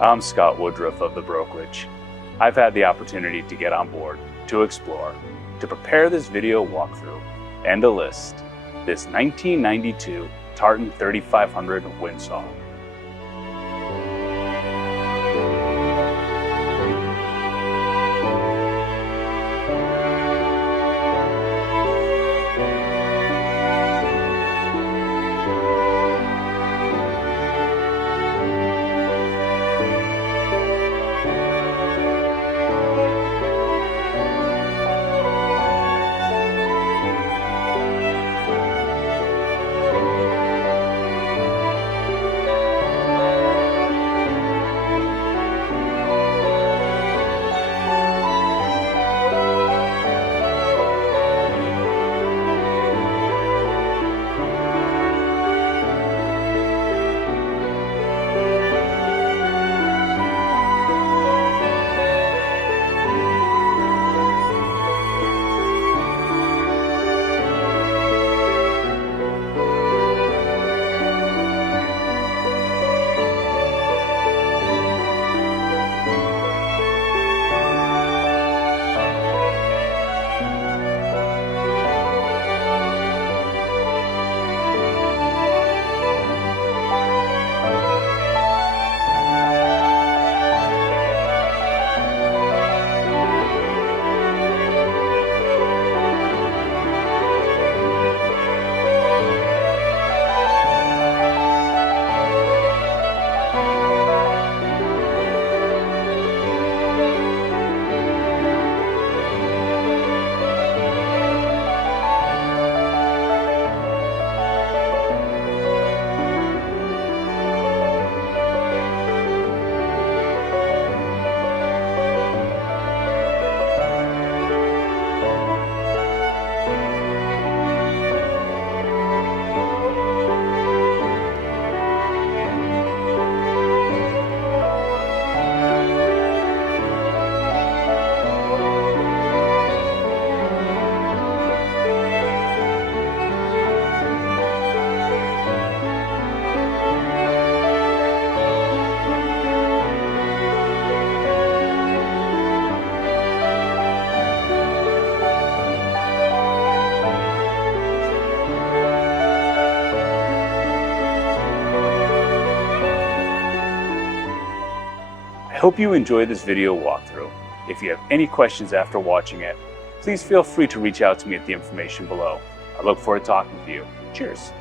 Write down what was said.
I'm Scott Woodruff of the Brokerage. I've had the opportunity to get on board, to explore, to prepare this video walkthrough, and to list this 1992 Tartan 3500 Windsaw. I hope you enjoyed this video walkthrough. If you have any questions after watching it, please feel free to reach out to me at the information below. I look forward to talking with you. Cheers.